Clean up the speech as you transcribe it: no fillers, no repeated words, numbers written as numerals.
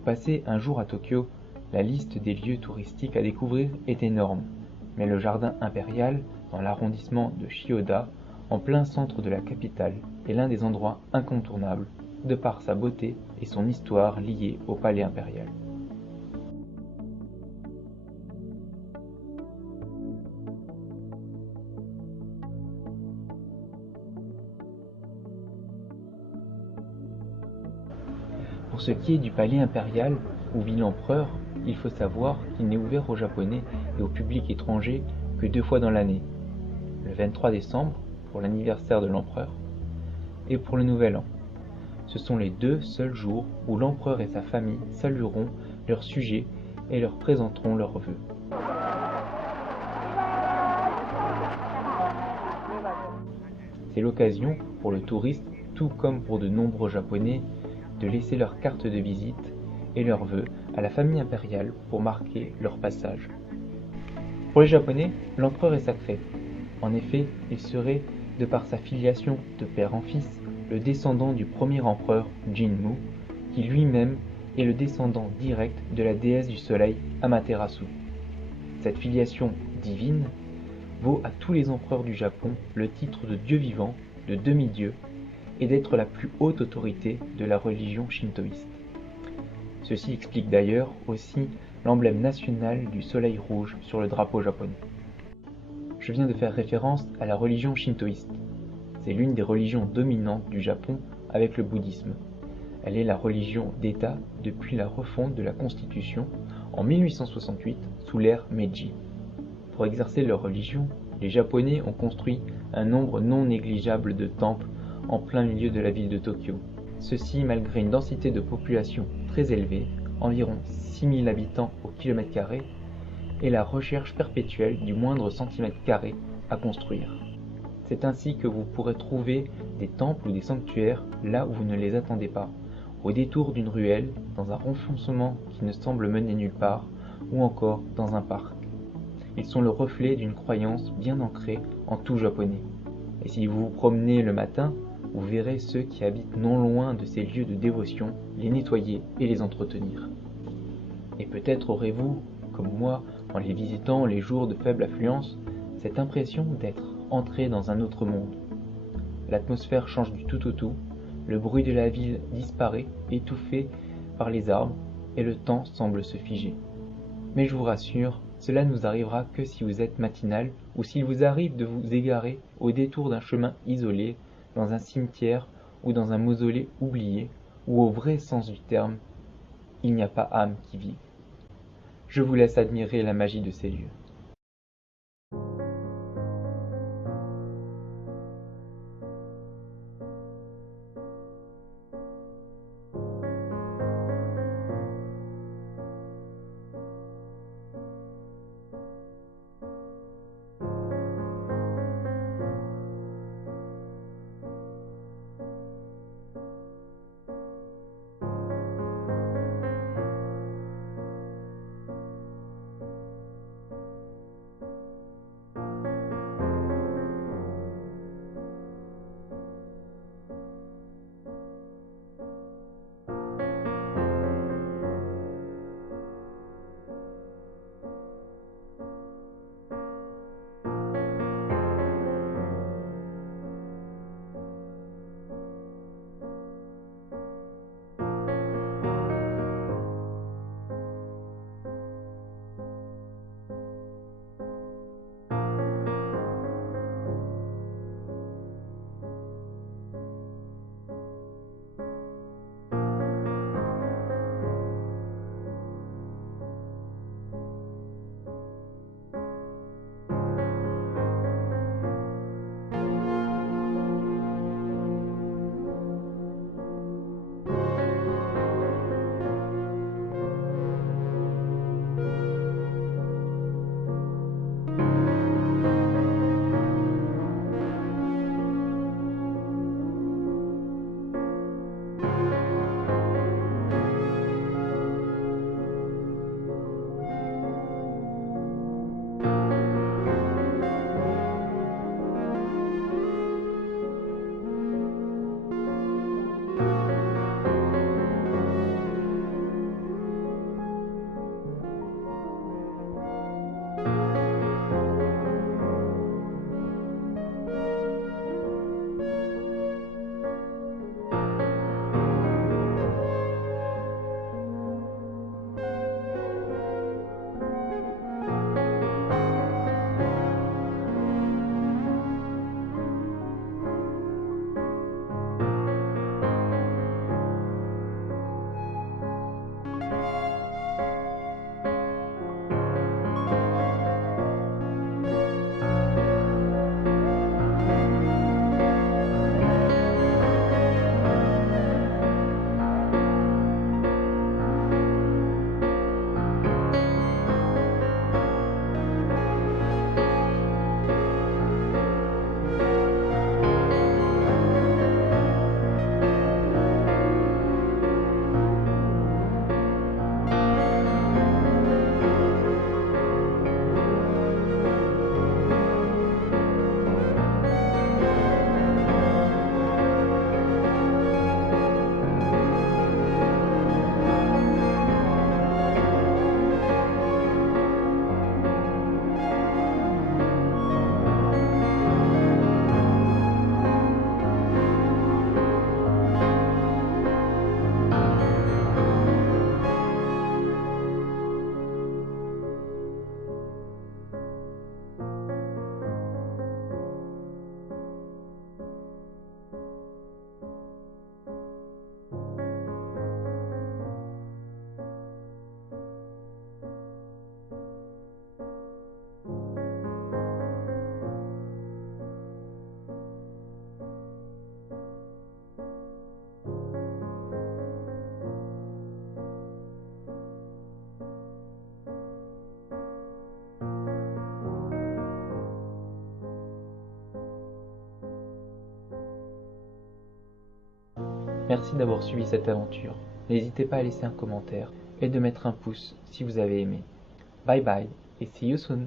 passez un jour à Tokyo, la liste des lieux touristiques à découvrir est énorme, mais le jardin impérial, dans l'arrondissement de Chiyoda, en plein centre de la capitale, est l'un des endroits incontournables, de par sa beauté et son histoire liée au palais impérial. Pour ce qui est du palais impérial, où vit l'empereur, il faut savoir qu'il n'est ouvert aux Japonais et au public étranger que 2 fois dans l'année, le 23 décembre, pour l'anniversaire de l'empereur, et pour le Nouvel An. Ce sont les 2 seuls jours où l'empereur et sa famille salueront leurs sujets et leur présenteront leurs vœux. C'est l'occasion pour le touriste, tout comme pour de nombreux Japonais, de laisser leur carte de visite et leurs vœux à la famille impériale pour marquer leur passage. Pour les Japonais, l'empereur est sacré. En effet, il serait, de par sa filiation de père en fils, le descendant du premier empereur Jinmu, qui lui-même est le descendant direct de la déesse du soleil Amaterasu. Cette filiation divine vaut à tous les empereurs du Japon le titre de dieu vivant, de demi-dieu, et d'être la plus haute autorité de la religion shintoïste. Ceci explique d'ailleurs aussi l'emblème national du soleil rouge sur le drapeau japonais. Je viens de faire référence à la religion shintoïste. C'est l'une des religions dominantes du Japon avec le bouddhisme. Elle est la religion d'État depuis la refonte de la Constitution en 1868 sous l'ère Meiji. Pour exercer leur religion, les Japonais ont construit un nombre non négligeable de temples en plein milieu de la ville de Tokyo. Ceci malgré une densité de population très élevée, environ 6000 habitants au kilomètre carré, et la recherche perpétuelle du moindre centimètre carré à construire. C'est ainsi que vous pourrez trouver des temples ou des sanctuaires là où vous ne les attendez pas, au détour d'une ruelle, dans un renfoncement qui ne semble mener nulle part, ou encore dans un parc. Ils sont le reflet d'une croyance bien ancrée en tout japonais. Et si vous vous promenez le matin, vous verrez ceux qui habitent non loin de ces lieux de dévotion les nettoyer et les entretenir. Et peut-être aurez-vous, comme moi, en les visitant les jours de faible affluence, cette impression d'être entré dans un autre monde. L'atmosphère change du tout au tout, le bruit de la ville disparaît, étouffé par les arbres, et le temps semble se figer. Mais je vous rassure, cela ne vous arrivera que si vous êtes matinal ou s'il vous arrive de vous égarer au détour d'un chemin isolé, dans un cimetière ou dans un mausolée oublié, où au vrai sens du terme, il n'y a pas âme qui vive. Je vous laisse admirer la magie de ces lieux. Merci d'avoir suivi cette aventure. N'hésitez pas à laisser un commentaire et de mettre un pouce si vous avez aimé. Bye bye et see you soon.